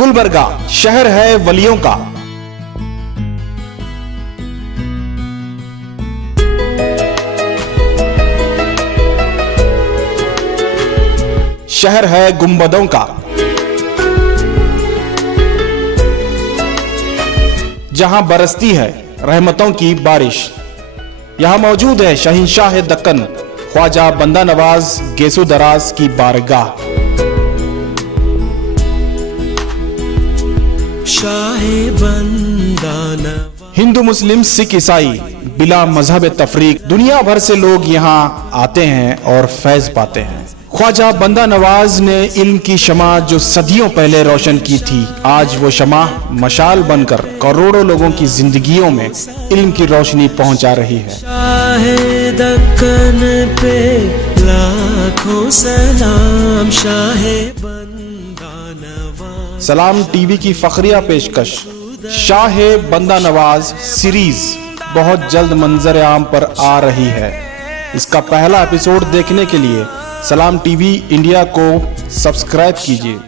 गुलबर्गा शहर है वलियों का। शहर है गुंबदों का, जहां बरसती है रहमतों की बारिश। यहां मौजूद है शहंशाह दक्कन ख्वाजा बंदा नवाज गेसो दराज की बारगाह। हिंदू मुस्लिम सिख ईसाई बिला मजहब तफरीक दुनिया भर से लोग यहाँ आते हैं और फैज पाते हैं। ख्वाजा बंदा नवाज ने इल्म की शमा जो सदियों पहले रोशन की थी, आज वो शमा मशाल बनकर करोड़ों लोगों की जिंदगियों में इल्म की रोशनी पहुंचा रही है। शाहे दक्कन पे लाखों सलाम, शाहे बंदा नवाज। सलाम टीवी की फखरिया पेशकश शाहे बंदा नवाज सीरीज बहुत जल्द मंजर आम पर आ रही है। इसका पहला एपिसोड देखने के लिए सलाम टीवी इंडिया को सब्सक्राइब कीजिए।